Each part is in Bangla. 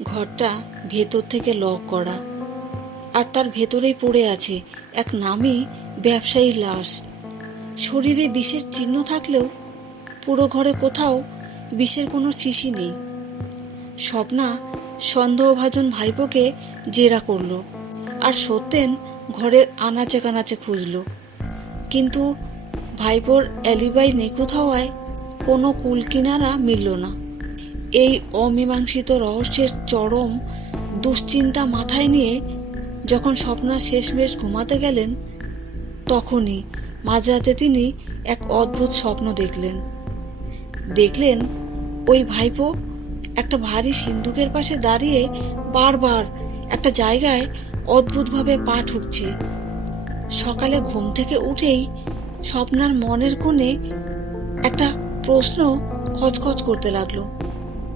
ঘরটা ভেতর থেকে লক করা, আর তার ভেতরেই পড়ে আছে এক নামী ব্যবসায়ীর লাশ। শরীরে বিষের চিহ্ন থাকলেও পুরো ঘরে কোথাও বিষের কোনো শিশি নেই। স্বপ্না সন্দেহভাজন ভাইপোকে জেরা করল, আর সত্যেন ঘরের আনাচে কানাচে খুঁজল, কিন্তু ভাইপোর অ্যালিবাই নিখুঁত হওয়ায় কোনো কুলকিনারা মিলল না। এই অমীমাংসিত রহস্যের চরম দুশ্চিন্তা মাথায় নিয়ে যখন স্বপ্না শেষমেশ ঘুমাতে গেলেন, তখনই মাঝরাতে তিনি এক অদ্ভুত স্বপ্ন দেখলেন ওই ভাইপো একটা ভারী সিন্দুকের পাশে দাঁড়িয়ে বারবার একটা জায়গায় অদ্ভুতভাবে পা ঠুকছে। সকালে ঘুম থেকে উঠেই স্বপ্নার মনের কোণে একটা প্রশ্ন খচখচ করতে লাগলো।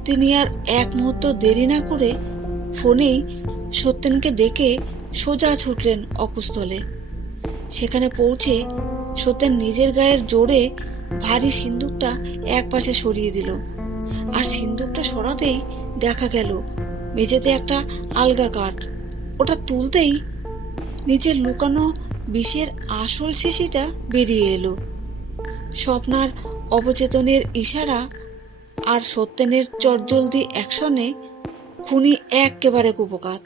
তিনি আর এক মুহূর্ত দেরি না করে ফোনেই সত্যেনকে ডেকে সোজা ছুটলেন অকুস্থলে। সেখানে পৌঁছে সত্যেন নিজের গায়ের জোরে ভারী সিন্দুকটা এক পাশে সরিয়ে দিল, আর সিন্দুকটা সরাতেই দেখা গেল মেঝেতে একটা আলগা কাঠ। ওটা তুলতেই নিচের লুকানো বিষের আসল শিশিটা বেরিয়ে এলো। স্বপ্নার অবচেতনের ইশারা আর সত্যেনের চটজলদি অ্যাকশনে খুনি একেবারে কুপোকাত।